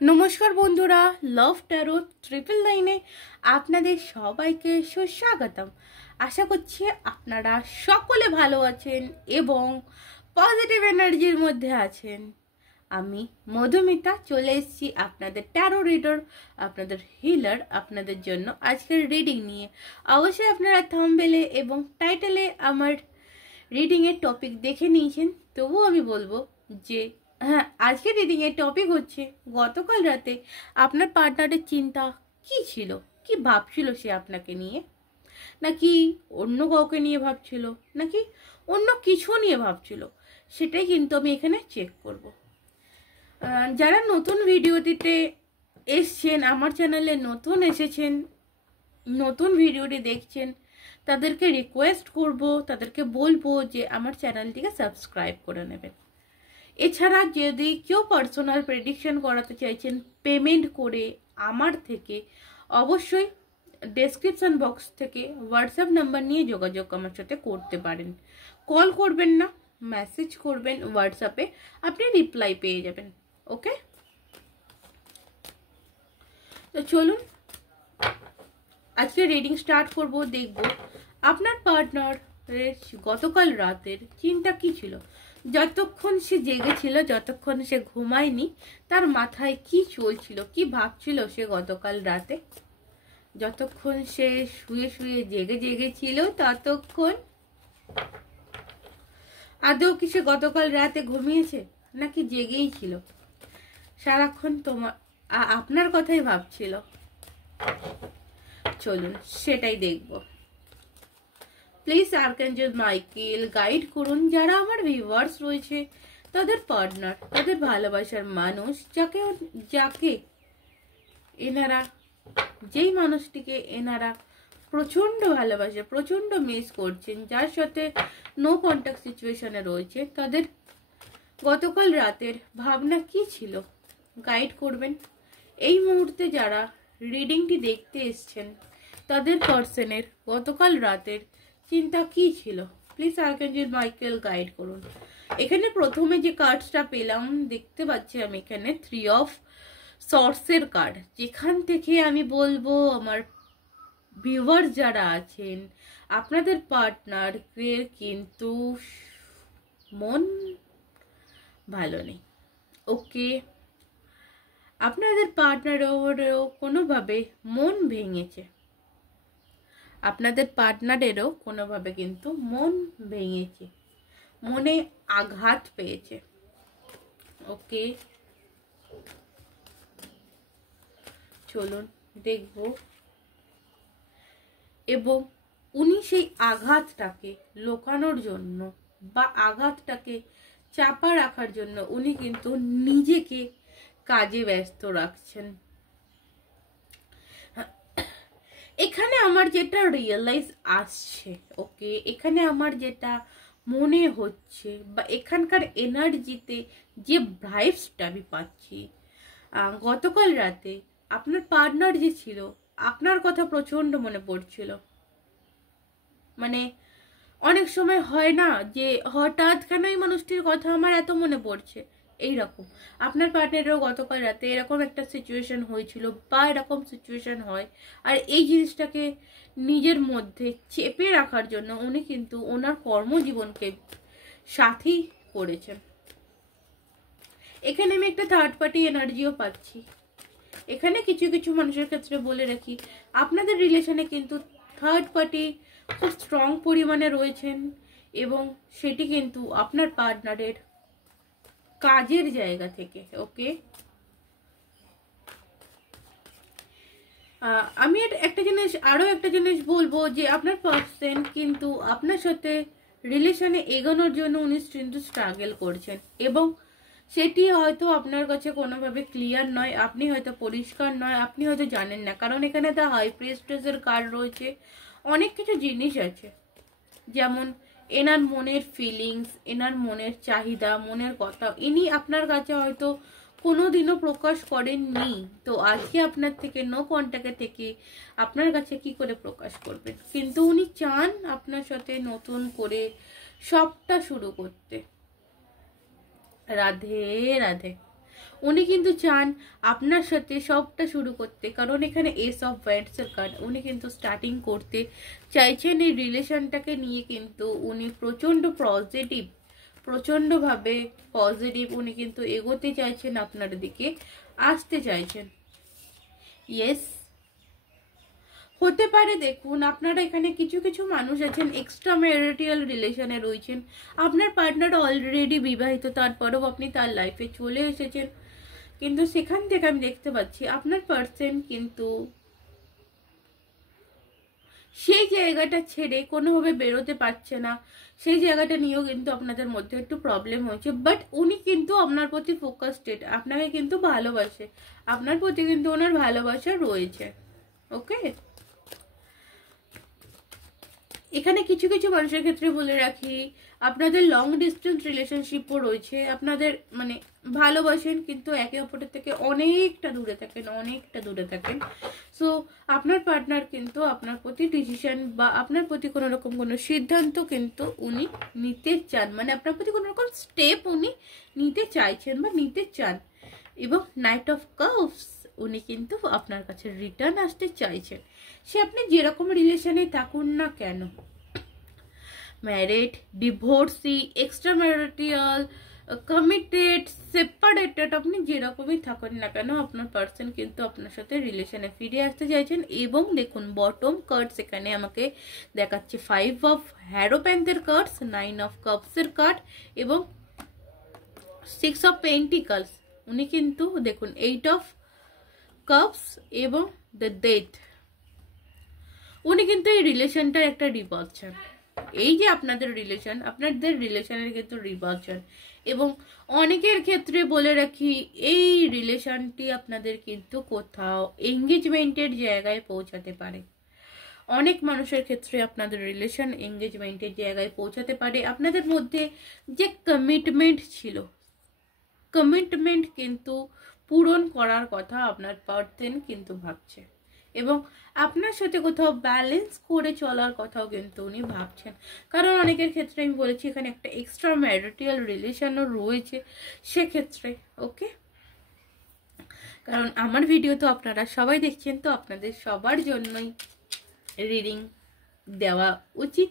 নমস্কার বন্ধুরা, লাভ ট্যারো 999-এ আপনাদের সবাইকে সুস্বাগতম। আশা করছি আপনারা সকলে ভালো আছেন এবং পজিটিভ এনার্জির মধ্যে আছেন। আমি মধুমিতা চলে এসেছি আপনাদের ট্যারো রিডার, আপনাদের হিলার, আপনাদের জন্য আজকের রিডিং নিয়ে। অবশ্যই আপনারা থাম্বনেলে এবং টাইটেলে আমার রিডিংয়ের টপিক দেখে নিয়েছেন, তবুও আমি বলবো যে হ্যাঁ, আজকে রিডিং এর টপিক হচ্ছে গতকাল রাতে আপনার পার্টনারের চিন্তা কি ছিল, কি ভাবছিল সে আপনাকে নিয়ে, নাকি অন্য কাউকে নিয়ে ভাবছিল, নাকি অন্য কিছু নিয়ে ভাবছিল, সেটাই কিন্তু আমি এখানে চেক করব। যারা নতুন ভিডিওটিতে এসছেন, আমার চ্যানেলে নতুন এসেছেন, নতুন ভিডিওটি দেখছেন, তাদেরকে রিকোয়েস্ট করব, তাদেরকে বলবো যে আমার চ্যানেলটিকে সাবস্ক্রাইব করে নেবেন। এছাড়া যদি কেউ পার্সোনাল প্রেডিকশন করাতে চাইছেন পেমেন্ট করে আমার থেকে, অবশ্যই ডেসক্রিপশন বক্স থেকে হোয়াটসঅ্যাপ নাম্বার নিয়ে যোগাযোগ আমার সাথে করতে পারেন। কল করবেন না, মেসেজ করবেন হোয়াটসঅ্যাপে, আপনি রিপ্লাই পেয়ে যাবেন। ওকে, তো চলুন আজকে রিডিং স্টার্ট করব। দেখব আপনার পার্টনারের গতকাল রাতের চিন্তা কি ছিল, যতক্ষণ সে জেগেছিল, যতক্ষণ সে ঘুমায়নি, তার মাথায় কি চলছিল, কি ভাবছিল সে গতকাল রাতে। যতক্ষণ সে শুয়ে শুয়ে জেগেছিল ততক্ষণ আদৌ কি সে গতকাল রাতে ঘুমিয়েছে নাকি জেগেই ছিল, সারাক্ষণ আপনার কথাই ভাবছিল। চলুন সেটাই দেখব। প্লিজ আর্কাঞ্জেল মাইকেল গাইড করুন যারা আমার ভিউয়ার্স রয়েছে, তাদের পার্টনার, তাদের ভালোবাসার মানুষ, যাকে এনারা, যেই মানুষটিকে এনারা প্রচন্ড ভালোবাসে, প্রচন্ড মিস করছেন, যার সাথে নো কন্ট্যাক্ট সিচুয়েশনে রয়েছে, তাদের গতকাল রাতের ভাবনা কি ছিল গাইড করবেন। এই মুহূর্তে যারা রিডিংটি দেখতে এসছেন, তাদের পার্সনের গতকাল রাতের চিন্তা কি ছিল, প্লিজ আর্কাঞ্জেল মাইকেল গাইড করুন। এখানে প্রথমে যে কার্ডসটা পেলাম, দেখতে পাচ্ছি আমি এখানে 3 অফ সর্সের কার্ড, যেখান থেকে আমি বলবো আমার ভিউয়ার্স যারা আছেন, আপনাদের পার্টনারের কিন্তু মন ভালো নেই। ওকে, আপনাদের পার্টনারেরও কোনোভাবে মন ভেঙেছে, আপনাদের পার্টনারেরও কোনোভাবে কিন্তু মন ভেঙেছে, মনে আঘাত পেয়েছে। ওকে, চলুন দেখব। এবং উনি সেই আঘাতটাকে লোকানোর জন্য বা আঘাতটাকে চাপা রাখার জন্য উনি কিন্তু নিজেকে কাজে ব্যস্ত রাখছেন। এখানে আমার যেটা রিয়েলাইজ আসছে, ওকে, এখানে আমার যেটা মনে হচ্ছে বা এখানকার এনার্জিতে যে ভাইবসটা আমি পাচ্ছি, গতকাল রাতে আপনার পার্টনার যে ছিল, আপনার কথা প্রচন্ড মনে পড়ছিল। মানে অনেক সময় হয় না যে হঠাৎ কেন এই মানুষটির কথা আমার এত মনে পড়ছে, এইরকম আপনার পার্টনারেরও গতকাল রাতে এরকম একটা সিচুয়েশন হয়েছিল বা এরকম সিচুয়েশন হয়। আর এই জিনিসটাকে নিজের মধ্যে চেপে রাখার জন্য উনি কিন্তু ওনার কর্মজীবনকে সাথী করেছেন। এখানে আমি একটা থার্ড পার্টি এনার্জিও পাচ্ছি। এখানে কিছু কিছু মানুষের ক্ষেত্রে বলে রাখি, আপনাদের রিলেশনে কিন্তু থার্ড পার্টি খুব স্ট্রং পরিমাণে রয়েছেন এবং সেটি কিন্তু আপনার পার্টনারের কাজের জায়গা থেকে। ওকে, আমি আরো একটা জিনিস বলবো যে আপনার পার্সন কিন্তু আপনার সাথে রিলেশনে এগোনোর জন্য উনি কিন্তু স্ট্রাগল করছেন এবং সেটি হয়তো আপনার কাছে কোনোভাবে ক্লিয়ার নয়, আপনি হয়তো পরিষ্কার নয়, আপনি হয়তো জানেন না, কারণ এখানে দ্য হাই প্রিস্টেসের কার্ড রয়েছে। অনেক কিছু জিনিস আছে, যেমন এনার মনের ফিলিংস, এনার মনের চাহিদা, মনের কথা ইনি আপনার কাছে হয়তো কোনোদিনও প্রকাশ করেননি, তো আজকে আপনার থেকে নো কন্ট্যাক্টে থেকে আপনার কাছে কি করে প্রকাশ করবেন, কিন্তু উনি চান আপনার সাথে নতুন করে সবটা শুরু করতে। রাধে রাধে। উনি কিন্তু চান আপনার সাথে সবটা শুরু করতে, কারণ এখানে এস অফ ওয়ান্ডসের কার্ড। উনি কিন্তু স্টার্টিং করতে চাইছেন এই রিলেশনটাকে নিয়ে, কিন্তু উনি প্রচণ্ডভাবে পজিটিভ, উনি কিন্তু এগোতে চাইছেন, আপনার দিকে আসতে চাইছেন। ইয়েস, হতে পারে দেখুন আপনারা এখানে কিছু কিছু মানুষ আছেন এক্সট্রা ম্যারিটাল রিলেশনে রয়েছেন, আপনার পার্টনার অলরেডি বিবাহিত, তারপরেও আপনি তার লাইফে চলে এসেছেন, কিন্তু সেখান থেকে আমি দেখতে পাচ্ছি আপনার পার্সন কিন্তু সেই জায়গাটা ছেড়ে কোনোভাবে বেরোতে পারছে না, সেই জায়গাটা নিয়েও কিন্তু আপনাদের মধ্যে একটু প্রবলেম হয়েছে। বাট উনি কিন্তু আপনার প্রতি ফোকাসড, আপনাকে কিন্তু ভালোবাসে, আপনার প্রতি কিন্তু ওনার ভালোবাসা রয়েছে। ওকে, এখানে কিছু কিছু মানুষের ক্ষেত্রে বলে রাখি আপনাদের লং ডিস্টেন্স রিলেশনশিপও রয়েছে, আপনাদের মানে ভালোবাসেন কিন্তু একে অপরের থেকে অনেকটা দূরে থাকেন। সো আপনার পার্টনার কিন্তু আপনার প্রতি ডিসিশন বা আপনার প্রতি কোনো রকম কোনো সিদ্ধান্ত কিন্তু উনি নিতে চান, মানে আপনার প্রতি কোনো রকম স্টেপ উনি নিতে চাইছেন বা নিতে চান। এবং নাইট অফ কাপস, উনি কিন্তু আপনার কাছে রিটার্ন আসতে চাইছেন, সে আপনি যেরকম রিলেশনে থাকুন না কেন, married, divorcee, extra marital, committed, separated, আপনি যেরকমই থাকুন না কেন আপনার পার্সন কিন্তু আপনার সাথে রিলেশনে ফিরে আসতে চাইছেন। এবং দেখুন বটম কার্ডস এখানে আমাকে দেখাচ্ছে 5 অফ হ্যারোপ্যান্থের কার্ডস, 9 অফ কাপসের কার্ড এবং 6 অফ পেন্টিকলস। উনি কিন্তু দেখুন 8 অফ কাপস এবং দ্য ডেথ, উনি কিন্তু এই রিলেশনটার একটা রিবার্থ চান। এই যে আপনাদের রিলেশনের কিন্তু রিবার্থ চান। এবং অনেকের ক্ষেত্রে বলে রাখি এই রিলেশনটি আপনাদের কিন্তু কোথাও এঙ্গেজমেন্টের জায়গায় পৌঁছাতে পারে। অনেক মানুষের ক্ষেত্রে আপনাদের রিলেশন এঙ্গেজমেন্টের জায়গায় পৌঁছাতে পারে। আপনাদের মধ্যে যে কমিটমেন্ট ছিল, কমিটমেন্ট কিন্তু পূরণ করার কথা আপনার পার্সন কিন্তু ভাবছে, এবং আপনার সাথে কোথাও ব্যালেন্স করে চলার কথাও কিন্তু উনি ভাবছেন। কারণ অনেকের ক্ষেত্রে আমি বলেছি এখানে একটা এক্সট্রা ম্যারিটাল রিলেশনও রয়েছে সেক্ষেত্রে। ওকে, কারণ আমার ভিডিও তো আপনারা সবাই দেখছেন, তো আপনাদের সবার জন্যই রিডিং দেওয়া উচিত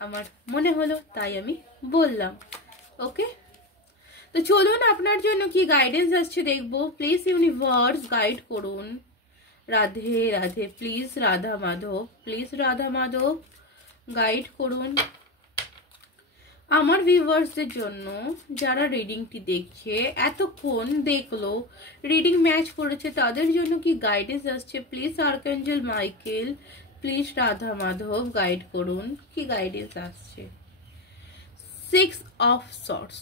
আমার মনে হলো, তাই আমি বললাম। ওকে, তো চলুন আপনার জন্য কি গাইডেন্স আসছে দেখবো। প্লিজ ইউনিভার্স গাইড করুন। রাধে রাধে, প্লিজ রাধা মাধব গাইড করুন আমার ভিউয়ার্সদের জন্য, যারা রিডিংটি দেখছে, এতক্ষণ দেখলো, রিডিং ম্যাচ করেছে, তাদের জন্য কি গাইডেন্স আসছে। Please archangel Michael, please Radha Madhav guide করুন, কি গাইডেন্স আসছে। 6 অফ সর্টস,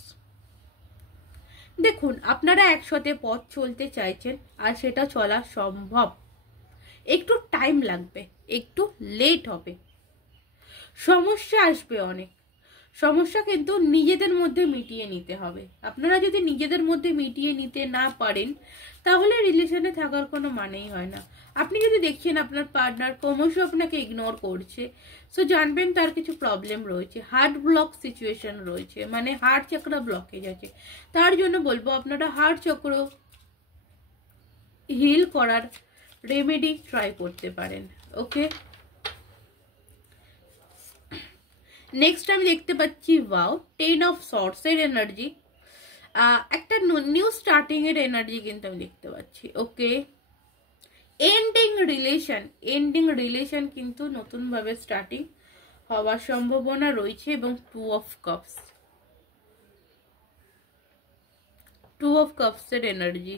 দেখুন আপনারা একসাথে পথ চলতে চাইছেন আর সেটা চলা সম্ভব, একটু টাইম লাগবে, একটু লেট হবে, সমস্যা আসবে, অনেক সমস্যা কিন্তু নিজেদের মধ্যে মিটিয়ে নিতে হবে। আপনারা যদি নিজেদের মধ্যে মিটিয়ে নিতে না পারেন তাহলে রিলেশনে থাকার কোনো মানেই হয় না। আপনি যদি দেখছেন আপনার পার্টনার ক্রমশ আপনাকে ইগনোর করছে, সো জানবেন তার কিছু প্রবলেম রয়েছে, হার্ট ব্লক সিচুয়েশন রয়েছে, মানে হার্ট চক্র ব্লকেজ আছে। তার জন্য বলবো আপনারা হার্ট চক্র হিল করার রেমেডি ট্রাই করতে পারেন। ওকে, নেক্সট আমি দেখতে পাচ্ছি ওয়াও 10 অফ সর্টস এর এনার্জি, একটা নিউ স্টার্টিং এর এনার্জি কিন্তু আমি দেখতে পাচ্ছি। ওকে, এন্ডিং রিলেশন কিন্তু নতুন ভাবে স্টার্টিং হওয়ার সম্ভাবনা রয়েছে। এবং 2 অফ কাপস এর এনার্জি,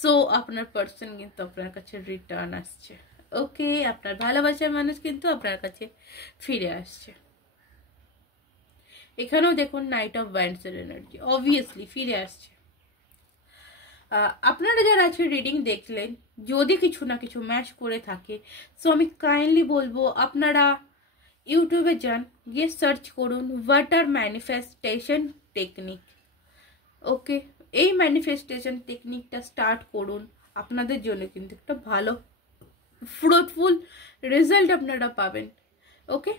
সো আপনার পার্সন কিন্তু আপনার কাছে রিটার্ন আসছে। ওকে, আপনার ভালোবাসার মানুষ কিন্তু আপনার কাছে ফিরে আসছে। এখানেও দেখুন নাইট অফ ওয়ান্ডস এর এনার্জি, অবভিয়াসলি ফিরে আসছে। আপনারা যারা আছে রিডিং দেখলেন, যদি কিছু না কিছু ম্যাচ করে থাকে, সো আমি কাইন্ডলি বলবো আপনারা ইউটিউবে যান, গিয়ে সার্চ করুন ওয়াটার ম্যানিফেস্টেশন টেকনিক। ওকে, এই ম্যানিফেস্টেশন টেকনিকটা স্টার্ট করুন, আপনাদের জন্য কিন্তু একটা ভালো ফ্রুটফুল রেজাল্ট আপনারা পাবেন। ওকে,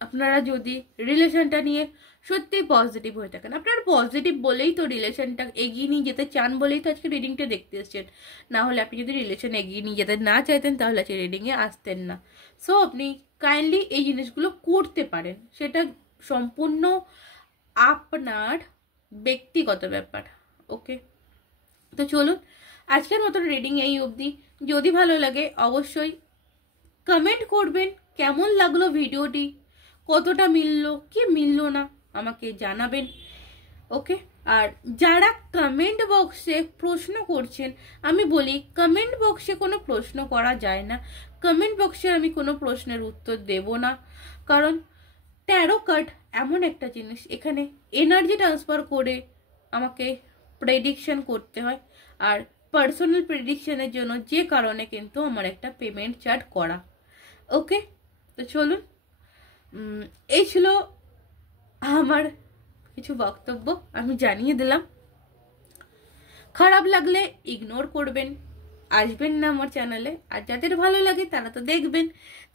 আপনারা যদি রিলেশনটা নিয়ে সত্যিই পজিটিভ হয়ে থাকেন। আপনারা পজিটিভ বলেই তো রিলেশনটা এগিয়ে নিয়ে যেতে চান বলেই তো আজকে রিডিংটা দেখতে এসেছেন। না হলে আপনি যদি রিলেশন এগিয়ে নিয়ে যেতে না চাইতেন তাহলে আজকে রিডিংয়ে আসতেন না। সো আপনি কাইন্ডলি এই জিনিসগুলো করতে পারেন, সেটা সম্পূর্ণ আপনার ব্যক্তিগত ব্যাপার। ওকে, তো চলুন আজকের মতন রিডিং এই অবধি। যদি ভালো লাগে অবশ্যই কমেন্ট করবেন কেমন লাগলো ভিডিওটি, কতটা মিললো কি মিললো না আমাকে জানাবেন। ওকে, আর যারা কমেন্ট বক্সে প্রশ্ন করছেন, আমি বলি কমেন্ট বক্সে কোনো প্রশ্ন করা যায় না। কমেন্ট বক্সে আমি কোনো প্রশ্নের উত্তর দেব না, কারণ ট্যারো কার্ড এমন একটা জিনিস, এখানে এনার্জি ট্রান্সফার করে আমাকে প্রেডিকশন করতে হয়। আর পার্সোনাল প্রেডিকশনের জন্য যে কারণে কিন্তু আমার একটা পেমেন্ট চার্জ করা। ওকে, তো চলুন, এই ছিল আমার কিছু বক্তব্য, আমি জানিয়ে দিলাম। খারাপ লাগলে ইগনোর করবেন, আসবেন না আমার চ্যানেলে। আর যাদের ভালো লাগে তারা তো দেখবেন,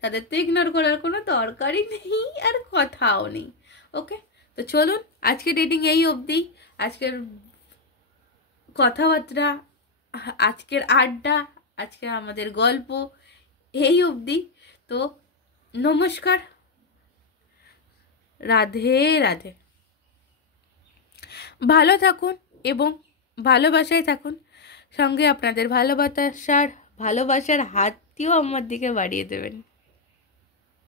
তাদের তো ইগনোর করার কোনো দরকারই নেই আর কথাও নেই। ওকে, তো চলুন আজকের রিডিং এই অবধি। আজকের কথাবার্তা, আজকের আড্ডা, আজকে আমাদের গল্প এই অবধি। তো নমস্কার, রাধে রাধে। ভালো থাকুন এবং ভালোবাসায় থাকুন, সঙ্গে আপনাদের ভালোবাসার হাতটিও আমার দিকে বাড়িয়ে দেবেন।